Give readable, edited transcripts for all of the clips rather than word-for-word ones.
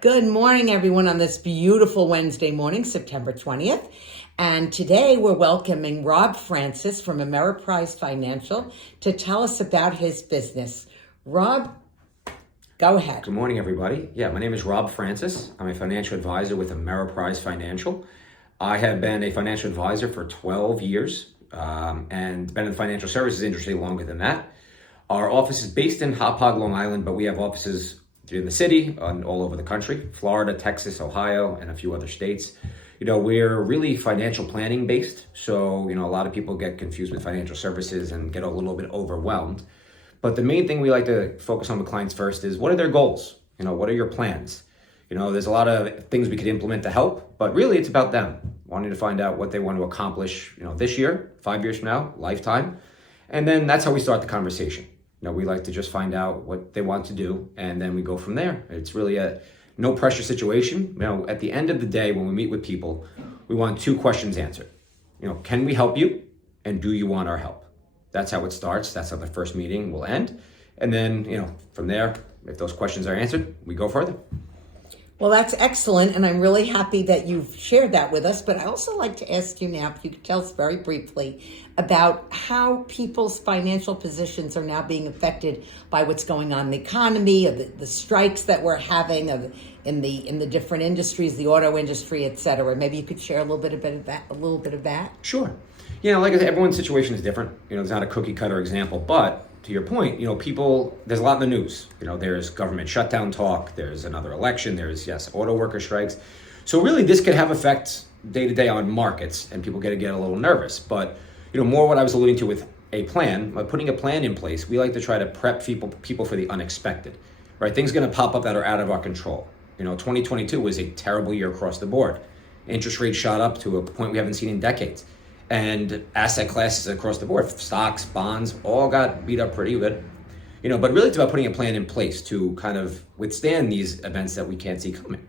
Good morning, everyone, on this beautiful Wednesday morning, September 20th. And today we're welcoming Rob Francis from Ameriprise Financial to tell us about his business. Rob, go ahead. Good morning, everybody. My name is Rob Francis. I'm a financial advisor with Ameriprise Financial. I have been a financial advisor for 12 years and been in the financial services industry longer than that. Our office is based in Hauppauge, Long Island, but we have offices in the city and all over the country, Florida, Texas, Ohio, and a few other states. We're really financial planning based. So, a lot of people get confused with financial services and get a little bit overwhelmed. But the main thing we like to focus on with clients first is, what are their goals? What are your plans? There's a lot of things we could implement to help, but really it's about them wanting to find out what they want to accomplish, this year, 5 years from now, lifetime. And then that's how we start the conversation. We like to just find out what they want to do, and then we go from there. It's really a no pressure situation. At the end of the day, when we meet with people, we want two questions answered. Can we help you? And do you want our help? That's how it starts. That's how the first meeting will end. And then, from there, if those questions are answered, we go further. Well, that's excellent, and I'm really happy that you've shared that with us. But I also like to ask you now, if you could tell us very briefly about how people's financial positions are now being affected by what's going on in the economy, of the strikes that we're having in the different industries, the auto industry, et cetera. Maybe you could share a little bit of that. Sure. Like I said, everyone's situation is different. There's not a cookie cutter example, but to your point, people, there's a lot in the news. There's government shutdown talk, there's another election, there's, auto worker strikes. So really this could have effects day to day on markets, and people get a little nervous. But, more what I was alluding to with a plan, by putting a plan in place, we like to try to prep people for the unexpected, right? Things going to pop up that are out of our control. 2022 was a terrible year across the board. Interest rates shot up to a point we haven't seen in decades. And asset classes across the board, stocks, bonds, all got beat up pretty good. But really it's about putting a plan in place to kind of withstand these events that we can't see coming.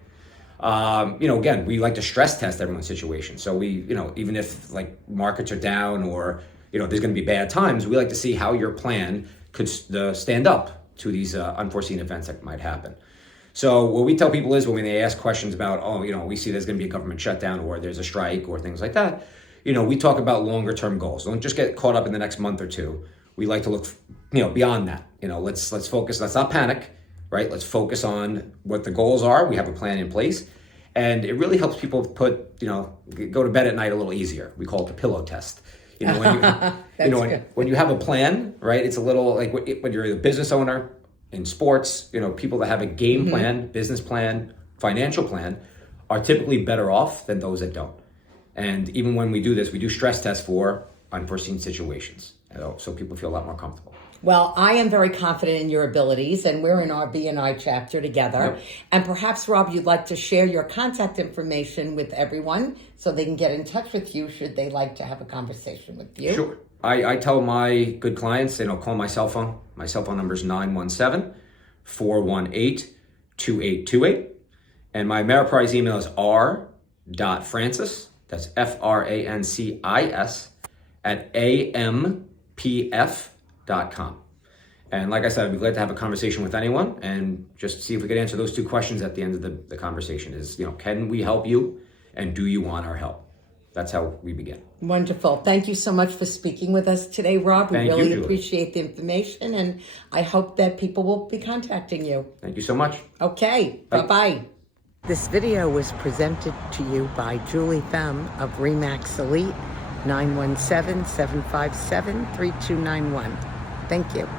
Again, we like to stress test everyone's situation. So we, even if like markets are down or, there's going to be bad times, we like to see how your plan could stand up to these unforeseen events that might happen. So what we tell people is, when they ask questions about, we see there's going to be a government shutdown or there's a strike or things like that, we talk about longer term goals. Don't just get caught up in the next month or two. We like to look, beyond that. Let's focus. Let's not panic, right? Let's focus on what the goals are. We have a plan in place, and it really helps people go to bed at night a little easier. We call it the pillow test. When you have a plan, right? It's a little like when you're a business owner in sports. People that have a game plan, business plan, financial plan are typically better off than those that don't. And even when we do this, we do stress tests for unforeseen situations, so people feel a lot more comfortable. Well, I am very confident in your abilities, and we're in our B&I chapter together. Yep. And perhaps, Rob, you'd like to share your contact information with everyone so they can get in touch with you should they like to have a conversation with you. Sure. I tell my good clients, call my cell phone. My cell phone number is 917-418-2828. And my Ameriprise email is r.francis. That's FRANCIS @AMPF.com. And like I said, I'd be glad to have a conversation with anyone and just see if we could answer those two questions at the end of the conversation is, can we help you? And do you want our help? That's how we begin. Wonderful. Thank you so much for speaking with us today, Rob. We really appreciate the information, and I hope that people will be contacting you. Thank you so much. Okay. Bye-bye. This video was presented to you by Julie Thum of Remax Elite, 917-757-3291. Thank you.